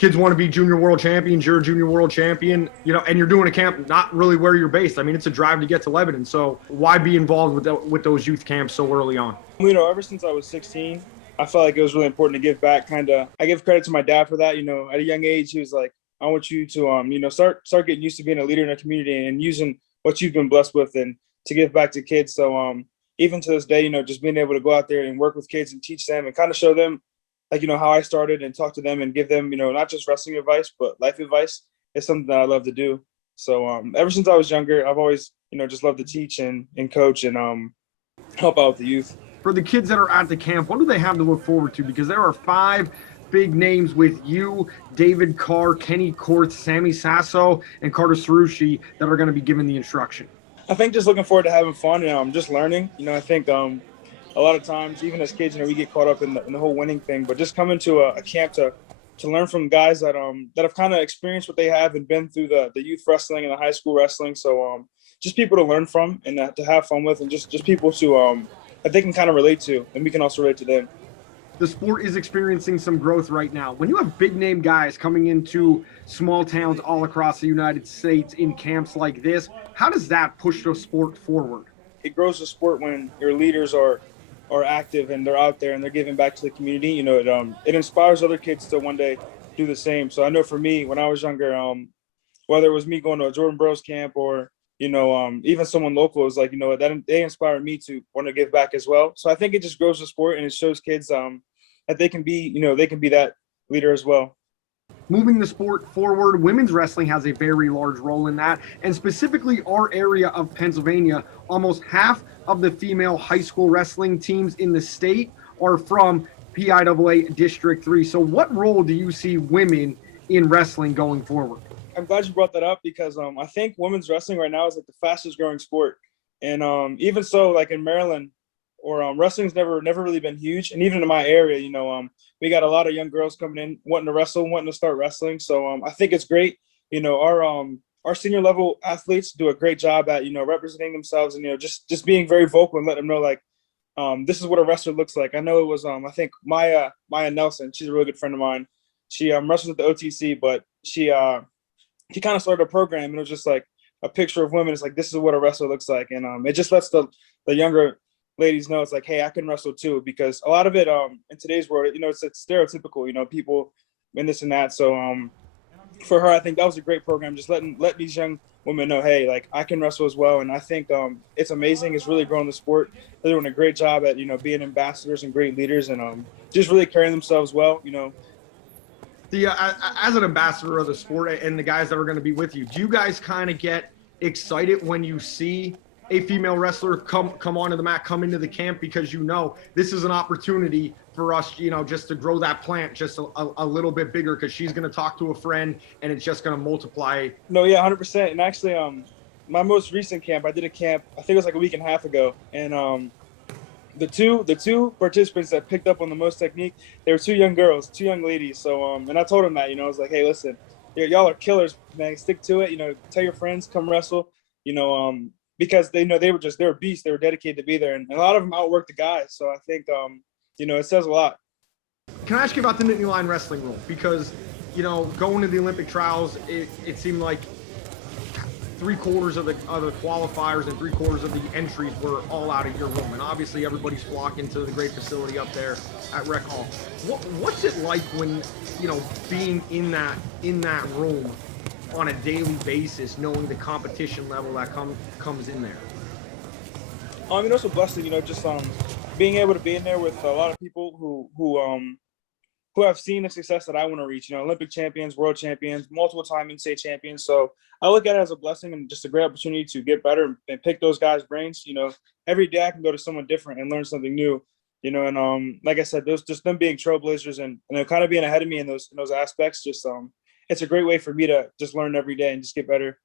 kids want to be junior world champions, you're a junior world champion, and you're doing a camp not really where you're based. I mean, it's a drive to get to Lebanon. So why be involved with those youth camps so early on? Ever since I was 16, I felt like it was really important to give back. I give credit to my dad for that. At a young age, he was like, I want you to, start getting used to being a leader in a community and using what you've been blessed with and to give back to kids. So even to this day, just being able to go out there and work with kids and teach them and kind of show them, how I started and talk to them and give them, not just wrestling advice, but life advice is something that I love to do. So ever since I was younger, I've always, just loved to teach and coach and help out with the youth. For the kids that are at the camp, what do they have to look forward to? Because there are 5 big names with you, David Carr, Kenny Korth, Sammy Sasso, and Carter Sarushi that are going to be given the instruction. I think just looking forward to having fun and just learning. I think a lot of times, even as kids, we get caught up in the whole winning thing. But just coming to a camp to learn from guys that have kind of experienced what they have and been through the youth wrestling and the high school wrestling. So just people to learn from and to have fun with, and just people to that they can kind of relate to, and we can also relate to them. The sport is experiencing some growth right now. When you have big name guys coming into small towns all across the United States in camps like this, how does that push the sport forward? It grows the sport when your leaders are active and they're out there and they're giving back to the community. It inspires other kids to one day do the same. So I know for me, when I was younger, whether it was me going to a Jordan Bros camp or even someone local is like, that they inspired me to want to give back as well. So I think it just grows the sport and it shows kids that they can be, they can be that leader as well. Moving the sport forward, women's wrestling has a very large role in that. And specifically our area of Pennsylvania, almost half of the female high school wrestling teams in the state are from PIAA District 3. So what role do you see women in wrestling going forward? I'm glad you brought that up because I think women's wrestling right now is like the fastest growing sport. And even so, like in Maryland, or wrestling's never really been huge. And even in my area, we got a lot of young girls coming in wanting to wrestle, wanting to start wrestling. So I think it's great. Our senior level athletes do a great job at, representing themselves and, just being very vocal and letting them know, like, this is what a wrestler looks like. I know it was, I think Maya Nelson, she's a really good friend of mine. She wrestles at the OTC, but she kind of started a program and it was just like a picture of women. It's like, this is what a wrestler looks like. And it just lets the younger ladies know it's like, hey, I can wrestle too, because a lot of it in today's world, it's stereotypical, people and this and that. So for her, I think that was a great program, just let these young women know, hey, like I can wrestle as well. And I think it's amazing. It's really growing the sport. They're doing a great job at, being ambassadors and great leaders and just really carrying themselves well, As an ambassador of the sport and the guys that are going to be with you, do you guys kind of get excited when you see a female wrestler come onto the mat, come into the camp, because this is an opportunity for us, just to grow that plant just a little bit bigger, because she's going to talk to a friend and it's just going to multiply. No, yeah, 100%. And actually, my most recent camp, I did a camp, I think it was like a week and a half ago, and the two participants that picked up on the most technique, they were 2 young girls, 2 young ladies. So and I told them that, I was like, hey, listen, y'all are killers, man. Stick to it. Tell your friends, come wrestle. Because they were beasts. They were dedicated to be there, and a lot of them outworked the guys. So I think it says a lot. Can I ask you about the Nittany Lion wrestling rule? Because going to the Olympic trials, it seemed like 3/4 of the qualifiers and 3/4 of the entries were all out of your room, and obviously everybody's flocking to the great facility up there at Rec Hall. What's it like when being in that room on a daily basis, knowing the competition level that comes in there? It's a blessing, just being able to be in there with a lot of people who have seen the success that I want to reach. Olympic champions, world champions, multiple time NCAA champions. So I look at it as a blessing and just a great opportunity to get better and pick those guys' brains. Every day I can go to someone different and learn something new. And like I said, those just them being trailblazers and kind of being ahead of me in those aspects. Just it's a great way for me to just learn every day and just get better.